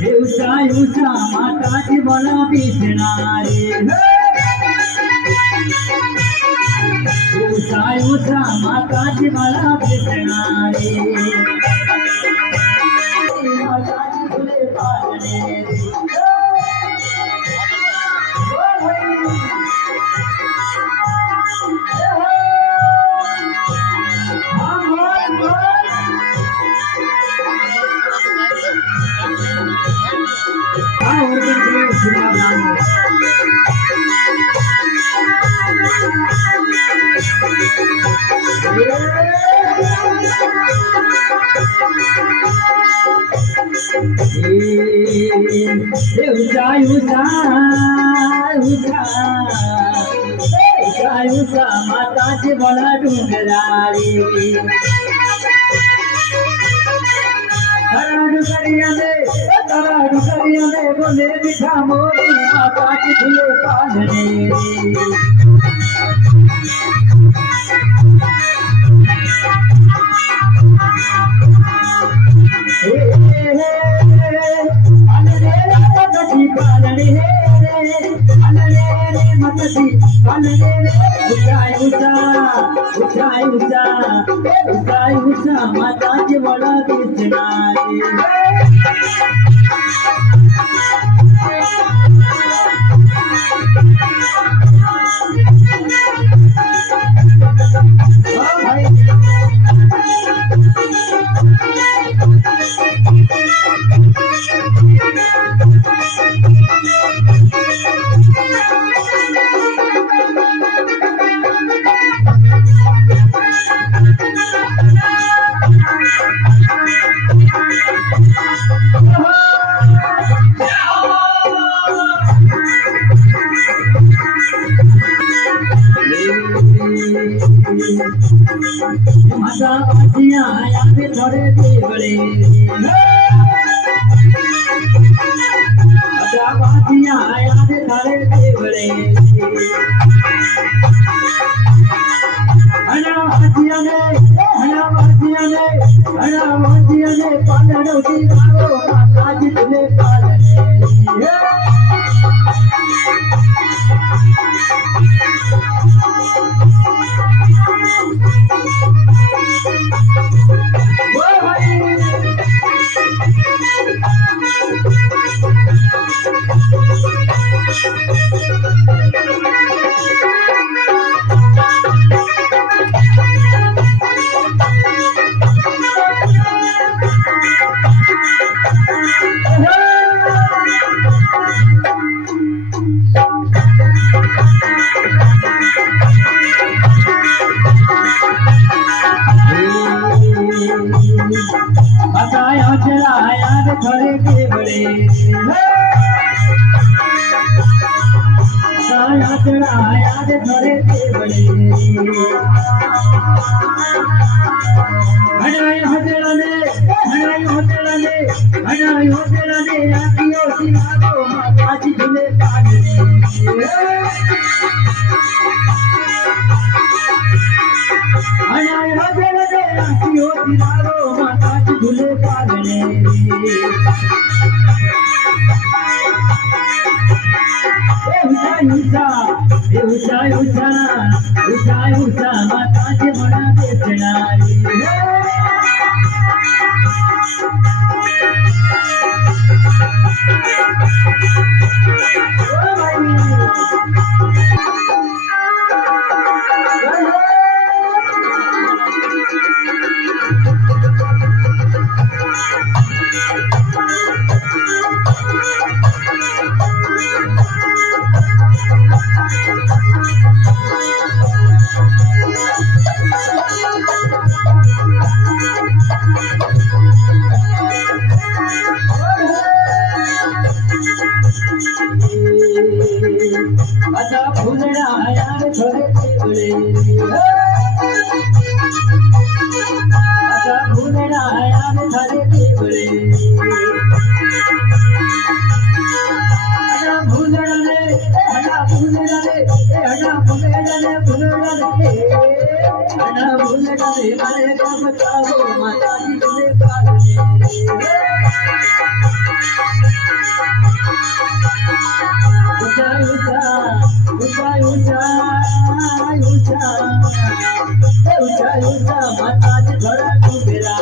दिवसा माताची मला दिसणारे दिवसा माताची मला दिसणारे माताची फुले पाळणे माताची मला डुंगरारी करियाने बोले मिठा मोरी माताची फुले पाळणे माताची मला दिसणारे माता बाजिया याद थोड़े देवड़े माता बाजिया याद थोड़े देवड़े हना बाजिया ने पालनो की मारो माता जी तुम्हें पालने थोड़े देवड़े याद थोड़े देवड़े हनाई होटला ने आतियो सिनारो माताजी फुले पाळणे हनाई होटला ने आतियो सिनारो माताजी फुले पाळणे उषा माताची मला दिसणारी फुलड़ा यार थोड़े देवड़े आता भुलना आम झाले देवळे हडा भुलणे हडा भुलणे हडा भुलणे भुलणे हडा भुलणे मारे काम चावो माता तुझे पारणे उचा उचा उचा उचा उचा उचा माता घरा तू बेरा